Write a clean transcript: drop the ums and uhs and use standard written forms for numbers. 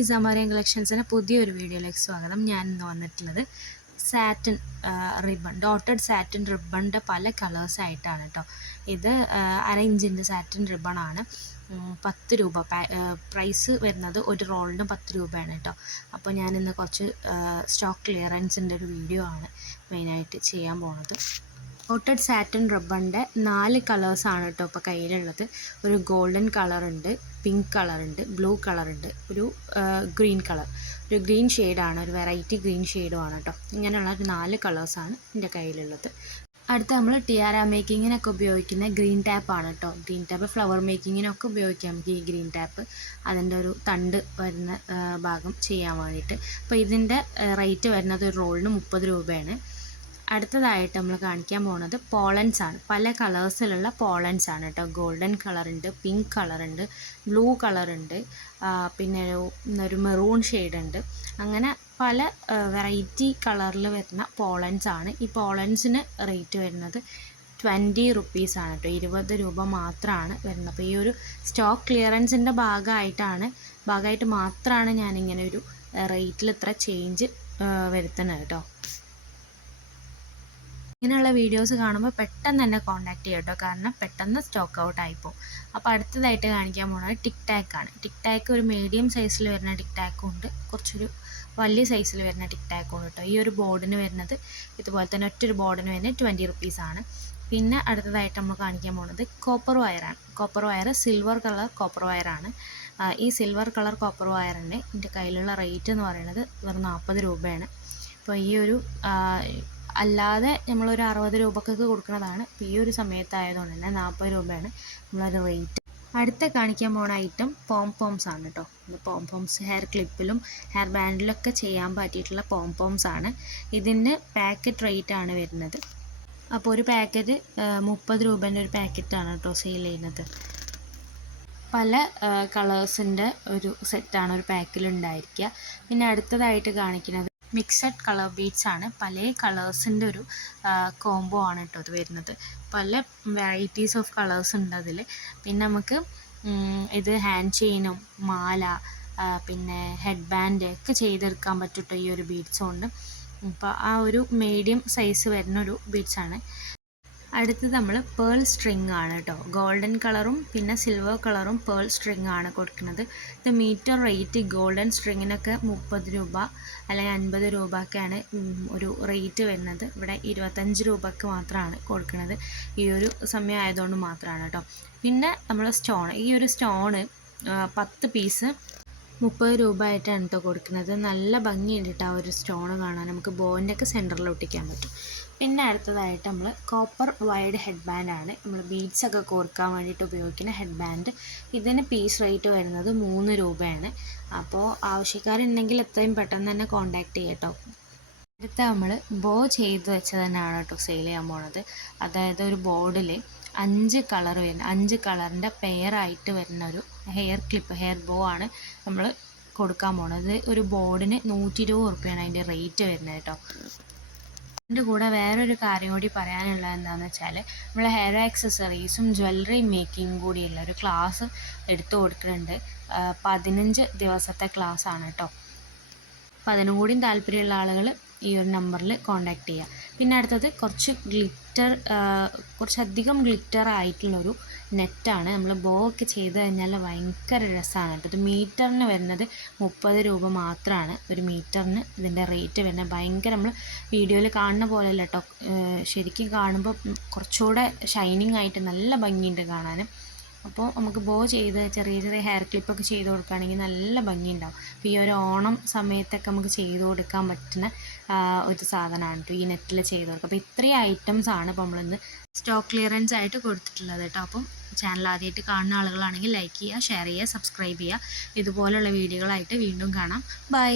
ഇസാമറിയൻ കളക്ഷൻസിൻ്റെ പുതിയൊരു വീഡിയോയിലേക്ക് സ്വാഗതം. ഞാൻ ഇന്ന് വന്നിട്ടുള്ളത് സാറ്റിൻ റിബൺ, ഡോട്ടഡ് സാറ്റിൻ റിബണിൻ്റെ പല കളേഴ്സായിട്ടാണ് കേട്ടോ. ഇത് 1/2 ഇഞ്ചിൻ്റെ സാറ്റിൻ റിബണാണ്. 10 രൂപ പ്രൈസ് വരുന്നത്. ഒരു റോളിന് 10 രൂപയാണ് കേട്ടോ. അപ്പോൾ ഞാനിന്ന് കുറച്ച് സ്റ്റോക്ക് ക്ലിയറൻസിൻ്റെ ഒരു വീഡിയോ ആണ് മെയിനായിട്ട് ചെയ്യാൻ പോണത്. ഡോട്ടഡ് സാറ്റിൻ റിബണിൻ്റെ 4 കളേഴ്സാണ് കേട്ടോ ഇപ്പോൾ കയ്യിലുള്ളത്. ഒരു ഗോൾഡൻ കളറുണ്ട്, പിങ്ക് കളറുണ്ട്, ബ്ലൂ കളറുണ്ട്, ഒരു ഗ്രീൻ കളർ, ഒരു ഗ്രീൻ ഷെയ്ഡാണ്, ഒരു വെറൈറ്റി ഗ്രീൻ ഷെയ്ഡുമാണ് കേട്ടോ. ഇങ്ങനെയുള്ള ഒരു 4 കളേഴ്സാണ് എൻ്റെ കയ്യിലുള്ളത്. അടുത്ത നമ്മൾ ടിയാര മേക്കിങ്ങിനൊക്കെ ഉപയോഗിക്കുന്ന ഗ്രീൻ ടാപ്പാണ് കേട്ടോ. ഗ്രീൻ ടാപ്പ് ഫ്ലവർ മേക്കിങ്ങിനൊക്കെ ഉപയോഗിക്കാം നമുക്ക് ഈ ഗ്രീൻ ടാപ്പ്, അതിൻ്റെ ഒരു തണ്ട് വരുന്ന ഭാഗം ചെയ്യാൻ വേണ്ടിയിട്ട്. അപ്പോൾ ഇതിൻ്റെ റേറ്റ് വരുന്നത് ഒരു റോളിന് 30 രൂപയാണ്. അടുത്തതായിട്ട് നമ്മൾ കാണിക്കാൻ പോകുന്നത് പോളൻസ് ആണ്. പല കളേഴ്സിലുള്ള പോളൻസ് ആണ് കേട്ടോ. ഗോൾഡൻ കളറുണ്ട്, പിങ്ക് കളറുണ്ട്, ബ്ലൂ കളറുണ്ട്, പിന്നെ ഒരു മെറൂൺ ഷെയ്ഡ് ഉണ്ട്. അങ്ങനെ പല വെറൈറ്റി കളറിൽ വരുന്ന പോളൻസ് ആണ്. ഈ പോളൻസിന് റേറ്റ് വരുന്നത് 20 റുപ്പീസാണ് കേട്ടോ. 20 രൂപ മാത്രമാണ് വരുന്നത്. അപ്പോൾ ഈ ഒരു സ്റ്റോക്ക് ക്ലിയറൻസിൻ്റെ ഭാഗമായിട്ട് മാത്രമാണ് ഞാനിങ്ങനെ ഒരു റേറ്റിൽ ഇത്ര ചേഞ്ച് വരുത്തുന്നത് കേട്ടോ. ഇങ്ങനെയുള്ള വീഡിയോസ് കാണുമ്പോൾ പെട്ടെന്ന് തന്നെ കോൺടാക്റ്റ് ചെയ്യാം കേട്ടോ, കാരണം പെട്ടെന്ന് സ്റ്റോക്ക് ഔട്ട് ആയിപ്പോവും. അപ്പോൾ അടുത്തതായിട്ട് കാണിക്കാൻ പോകുന്നത് ടിക് ടാക്കാണ്. ടിക് ടാക്ക് ഒരു മീഡിയം സൈസിൽ വരുന്ന ടിക് ടാക്കും ഉണ്ട്, കുറച്ചൊരു വലിയ സൈസിൽ വരുന്ന ടിക് ടാക്കും ഉണ്ട് കേട്ടോ. ഈ ഒരു ബോർഡിന് വരുന്നത് ഇതുപോലെ തന്നെ ഒറ്റൊരു ബോർഡിന് വരുന്നത് 20 റുപ്പീസാണ്. പിന്നെ അടുത്തതായിട്ട് നമ്മൾ കാണിക്കാൻ പോകുന്നത് കോപ്പർ വയറാണ്. Copper wire silver colour copper വയറാണ്. ഈ സിൽവർ കളർ കോപ്പർ വയറിൻ്റെ എൻ്റെ കയ്യിലുള്ള റേറ്റ് എന്ന് പറയുന്നത് വെറും 40 രൂപയാണ്. അപ്പോൾ ഈ ഒരു അല്ലാതെ നമ്മളൊരു 60 രൂപക്കൊക്കെ കൊടുക്കുന്നതാണ്. ഇപ്പോൾ ഈ ഒരു സമയത്തായതുകൊണ്ട് തന്നെ 40 രൂപയാണ് നമ്മളൊരു റേറ്റ്. അടുത്ത കാണിക്കാൻ പോകുന്ന ഐറ്റം പോംപോംസ് ആണ് കേട്ടോ. പോംപോംസ് ഹെയർ ക്ലിപ്പിലും ഹെയർ ബാൻഡിലൊക്കെ ചെയ്യാൻ പറ്റിയിട്ടുള്ള പോംപോംസ് ആണ്. ഇതിന് പാക്കറ്റ് റേറ്റ് ആണ് വരുന്നത്. അപ്പോൾ ഒരു പാക്കറ്റ് 30 രൂപേൻ്റെ ഒരു പാക്കറ്റാണ് കേട്ടോ സെയിൽ ചെയ്യുന്നത്. പല കളേഴ്സിൻ്റെ ഒരു സെറ്റാണ് ഒരു പാക്കിലുണ്ടായിരിക്കുക. പിന്നെ അടുത്തതായിട്ട് കാണിക്കുന്നത് മിക്സഡ് കളർ ബീഡ്സ് ആണ്. പല കളേഴ്സിൻ്റെ ഒരു കോംബോ ആണ് കേട്ടോ ഇത് വരുന്നത്. പല വെറൈറ്റീസ് ഓഫ് കളേഴ്സ് ഉണ്ട് അതിൽ. പിന്നെ നമുക്ക് ഇത് ഹാൻഡ് ചെയിനും മാല പിന്നെ ഹെഡ് ബാൻഡ് ഒക്കെ ചെയ്തെടുക്കാൻ പറ്റും കേട്ടോ ഈ ഒരു ബീഡ്സ് കൊണ്ട്. അപ്പോൾ ആ ഒരു മീഡിയം സൈസ് വരുന്നൊരു ബീഡ്സാണ്. അടുത്തത് നമ്മൾ പേൾ സ്ട്രിങ് ആണ് കേട്ടോ. ഗോൾഡൻ കളറും പിന്നെ സിൽവർ കളറും പേൾ സ്ട്രിങ് ആണ് കൊടുക്കുന്നത്. ഇത് മീറ്റർ റേറ്റ് ഗോൾഡൻ സ്ട്രിങ്ങിനൊക്കെ 30 രൂപ അല്ലെങ്കിൽ 50 രൂപയൊക്കെയാണ് ഒരു റേറ്റ് വരുന്നത്. ഇവിടെ 25 രൂപയ്ക്ക് മാത്രമാണ് കൊടുക്കുന്നത്. ഈ ഒരു സമയം ആയതുകൊണ്ട് മാത്രമാണ് കേട്ടോ. പിന്നെ നമ്മൾ ഈ ഒരു സ്റ്റോണ് 10 പീസ് 30 രൂപ ആയിട്ടാണ് കേട്ടോ കൊടുക്കുന്നത്. നല്ല ഭംഗിയുണ്ട് കേട്ടോ ആ ഒരു സ്റ്റോണ് കാണാൻ. നമുക്ക് ബോയിൻ്റെ ഒക്കെ സെൻറ്ററിൽ ഒട്ടിക്കാൻ പറ്റും. പിന്നെ അടുത്തതായിട്ട് നമ്മൾ കോപ്പർ വയർഡ് ഹെഡ് ബാൻഡാണ്. നമ്മൾ ബീഡ്സൊക്കെ കോർക്കാൻ വേണ്ടിയിട്ട് ഉപയോഗിക്കുന്ന ഹെഡ് ബാൻഡ്. ഇതിന് പീസ് റേറ്റ് വരുന്നത് 3 രൂപയാണ്. അപ്പോൾ ആവശ്യക്കാരുണ്ടെങ്കിൽ എത്രയും പെട്ടെന്ന് തന്നെ കോൺടാക്റ്റ് ചെയ്യാം കേട്ടോ. അടുത്ത നമ്മൾ ബോ ചെയ്ത് വെച്ച് തന്നെയാണ് കേട്ടോ സെയിൽ ചെയ്യാൻ പോണത്. അതായത് ഒരു ബോർഡിൽ 5 കളർ വരുന്ന 5 കളറിൻ്റെ പെയറായിട്ട് വരുന്ന ഒരു ഹെയർ ബോ ആണ് നമ്മൾ കൊടുക്കാൻ പോണത്. ഒരു ബോർഡിന് 120 റുപ്യാണ് അതിൻ്റെ റേറ്റ് വരുന്നത് കേട്ടോ. അതിൻ്റെ കൂടെ വേറൊരു കാര്യം കൂടി പറയാനുള്ളത് എന്താണെന്ന് വെച്ചാൽ നമ്മൾ ഹെയർ ആക്സസറീസും ജ്വല്ലറി മേക്കിങ്ങും കൂടിയുള്ള ഒരു ക്ലാസ് എടുത്തു കൊടുക്കുന്നുണ്ട്. 15 ദിവസത്തെ ക്ലാസ് ആണ് കേട്ടോ. അപ്പോൾ അതിനും കൂടി താല്പര്യമുള്ള ആളുകൾ ഈ ഒരു നമ്പറിൽ കോൺടാക്റ്റ് ചെയ്യുക. പിന്നെ അടുത്തത് കുറച്ചധികം ഗ്ലിറ്റർ ആയിട്ടുള്ളൊരു നെറ്റാണ്. നമ്മൾ ബോ ഒക്കെ ചെയ്ത് കഴിഞ്ഞാൽ ഭയങ്കര രസമാണ് കേട്ടോ. ഇത് മീറ്ററിന് വരുന്നത് 30 രൂപ മാത്രമാണ് ഒരു മീറ്ററിന് ഇതിൻ്റെ റേറ്റ് വരുന്നത്. ഭയങ്കര നമ്മൾ വീഡിയോയിൽ കാണുന്ന പോലെയല്ല കേട്ടോ. ശരിക്കും കാണുമ്പോൾ കുറച്ചുകൂടെ ഷൈനിങ് ആയിട്ട് നല്ല ഭംഗിയുണ്ട് കാണാനും. അപ്പോൾ നമുക്ക് ബോ ചെയ്ത് ചെറിയ ചെറിയ ഹെയർ ക്ലിപ്പൊക്കെ ചെയ്ത് കൊടുക്കുകയാണെങ്കിൽ നല്ല ഭംഗിയുണ്ടാവും. അപ്പോൾ ഈ ഒരു ഓണം സമയത്തൊക്കെ നമുക്ക് ചെയ്ത് കൊടുക്കാൻ പറ്റുന്ന ഒരു സാധനമാണ് കേട്ടോ ഈ നെറ്റിൽ ചെയ്ത് കൊടുക്കുക. അപ്പോൾ ഇത്രയും ഐറ്റംസാണ് ഇപ്പോൾ നമ്മളിന്ന് സ്റ്റോക്ക് ക്ലിയറൻസ് ആയിട്ട് കൊടുത്തിട്ടുള്ളത് കേട്ടോ. അപ്പം ചാനൽ ആദ്യമായിട്ട് കാണുന്ന ആളുകളാണെങ്കിൽ ലൈക്ക് ചെയ്യുക, ഷെയർ ചെയ്യുക, സബ്സ്ക്രൈബ് ചെയ്യുക. ഇതുപോലുള്ള വീഡിയോകളായിട്ട് വീണ്ടും കാണാം. ബൈ.